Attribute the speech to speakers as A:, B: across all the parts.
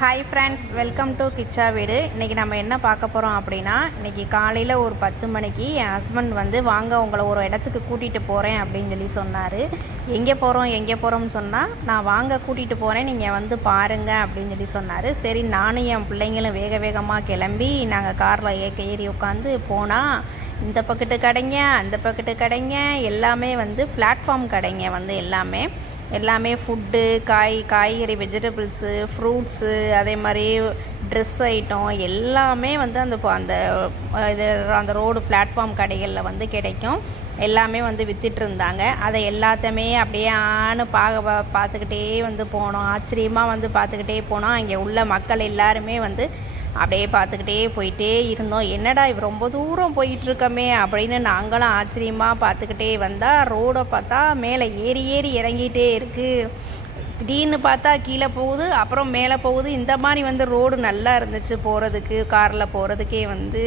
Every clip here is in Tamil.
A: Hi friends welcome to Kicha Veedu இன்றைக்கி நம்ம என்ன பார்க்க போகிறோம் அப்படின்னா இன்றைக்கி காலையில் ஒரு பத்து மணிக்கு என் ஹஸ்பண்ட் வந்து வாங்க உங்களை ஒரு இடத்துக்கு கூட்டிகிட்டு போகிறேன் அப்படின்னு சொல்லி சொன்னார். எங்கே போகிறோம் எங்கே போகிறோம்னு சொன்னால் நான் வாங்க கூட்டிகிட்டு போகிறேன் நீங்கள் வந்து பாருங்க அப்படின்னு சொல்லி சொன்னார். சரி நானும் என் பிள்ளைங்களும் வேக வேகமாக கிளம்பி நாங்கள் காரில் ஏக்க ஏறி உட்காந்து போனால் இந்த பக்கத்து கடைங்க அந்த பக்கத்து கடைங்க எல்லாமே வந்து பிளாட்ஃபார்ம் கடைங்க வந்து எல்லாமே. எல்லாமே ஃபுட்டு காய் காய்கறி வெஜிடபிள்ஸு ஃப்ரூட்ஸு அதே மாதிரி ட்ரெஸ் ஐட்டம் எல்லாமே வந்து அந்த அந்த இது அந்த ரோடு பிளாட்ஃபார்ம் கடைகளில் வந்து கிடைக்கும். எல்லாமே வந்து விற்றுட்டு இருந்தாங்க. அதை எல்லாத்தையுமே அப்படியே ஆன்னு பார்க்க பார்த்துக்கிட்டே வந்து போனோம். ஆச்சரியமாக வந்து பார்த்துக்கிட்டே போனோம். அங்கே உள்ள மக்கள் எல்லாருமே வந்து அப்படியே பார்த்துக்கிட்டே போயிட்டே இருந்தோம். என்னடா இவ் ரொம்ப தூரம் போயிட்டுருக்கமே அப்படின்னு நாங்களும் ஆச்சரியமாக பார்த்துக்கிட்டே வந்தால் ரோடை பார்த்தா மேலே ஏறி ஏறி இறங்கிட்டே இருக்குது திடீர்னு பார்த்தா கீழே போகுது அப்புறம் மேலே போகுது. இந்த மாதிரி வந்து ரோடு நல்லா இருந்துச்சு போகிறதுக்கு காரில் போகிறதுக்கே வந்து.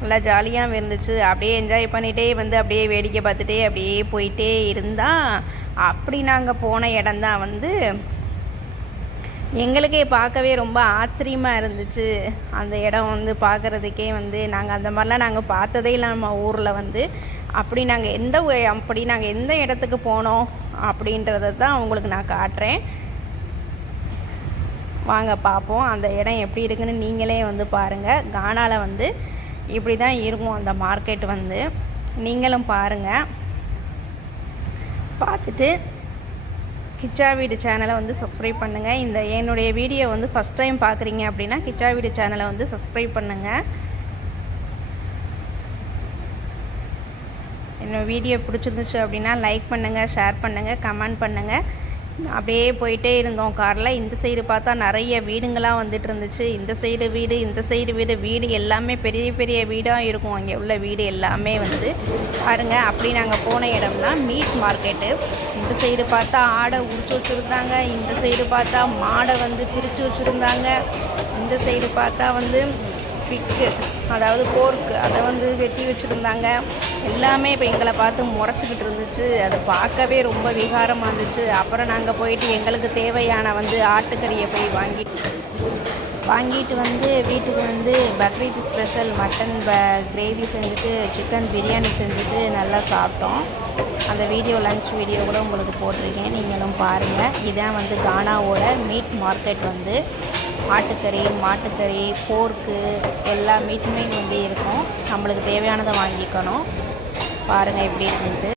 A: நல்லா ஜாலியாக இருந்துச்சு. அப்படியே என்ஜாய் பண்ணிகிட்டே வந்து அப்படியே வேடிக்கை பார்த்துட்டே அப்படியே போயிட்டே இருந்தால் அப்படி நாங்கள் போன இடம்தான் வந்து எங்களுக்கே பார்க்கவே ரொம்ப ஆச்சரியமாக இருந்துச்சு. அந்த இடம் வந்து பார்க்குறதுக்கே வந்து நாங்கள் அந்த மாதிரிலாம் நாங்கள் பார்த்ததே இல்லை நம்ம ஊரில் வந்து அப்படி நாங்கள் எந்த அப்படி நாங்கள் எந்த இடத்துக்கு போனோம் அப்படின்றத தான் உங்களுக்கு நான் காட்டுறேன். வாங்க பார்ப்போம் அந்த இடம் எப்படி இருக்குன்னு நீங்களே வந்து பாருங்கள் கானாவில் வந்து இப்படி தான் இருக்கும் அந்த மார்க்கெட் வந்து. நீங்களும் பாருங்கள் பார்த்துட்டு கிச்சா வீடு சேனலை வந்து சப்ஸ்கிரைப் பண்ணுங்கள் இந்த என்னுடைய வீடியோ வந்து ஃபஸ்ட் டைம் பார்க்குறீங்க அப்படின்னா கிச்சா வீடு சேனலை வந்து சப்ஸ்கிரைப் பண்ணுங்கள் என்னோட வீடியோ பிடிச்சிருந்துச்சு அப்படின்னா லைக் பண்ணுங்கள் ஷேர் பண்ணுங்கள் கமெண்ட் பண்ணுங்கள் அப்படியே போயிட்டே இருந்தோம். காரில் இந்த சைடு பார்த்தா நிறைய வீடுங்களாம் வந்துட்டு இருந்துச்சு இந்த சைடு வீடு இந்த சைடு வீடு வீடு எல்லாமே பெரிய பெரிய வீடாக இருக்கும். அங்கே உள்ள வீடு எல்லாமே வந்து பாருங்க அப்படி நாங்கள் போன இடம்னா மீட் மார்க்கெட்டு இந்த சைடு பார்த்தா ஆடை உரிச்சு வச்சுருந்தாங்க. இந்த சைடு பார்த்தா மாடை வந்து பிரித்து வச்சுருந்தாங்க. இந்த சைடு பார்த்தா வந்து பிக்கு அதாவது போர்க்கு அதை வந்து வெட்டி வச்சுருந்தாங்க. எல்லாமே இப்போ எங்களை பார்த்து முறைச்சிக்கிட்டு இருந்துச்சு. அதை பார்க்கவே ரொம்ப விகாரமாக இருந்துச்சு. அப்புறம் நாங்கள் போயிட்டு எங்களுக்கு தேவையான வந்து ஆட்டுக்கறியை போய் வாங்கிட்டு வாங்கிட்டு வந்து வீட்டுக்கு வந்து பக்ரீத் ஸ்பெஷல் மட்டன் ப கிரேவி செஞ்சுட்டு சிக்கன் பிரியாணி செஞ்சுட்டு நல்லா சாப்பிட்டோம். அந்த வீடியோ லன்ச் வீடியோ கூட உங்களுக்கு போட்டிருக்கேன். நீங்களும் பாருங்கள் இதான் வந்து கானாவோட மீட் மார்க்கெட் வந்து. ஆட்டுக்கறி மாட்டுக்கறி போர்க்கு எல்லா மீட்டுமே இங்கே இருக்கும். நம்மளுக்கு தேவையானதை வாங்கிக்கணும். பாருங்கள் எப்படி இருக்குன்ட்டு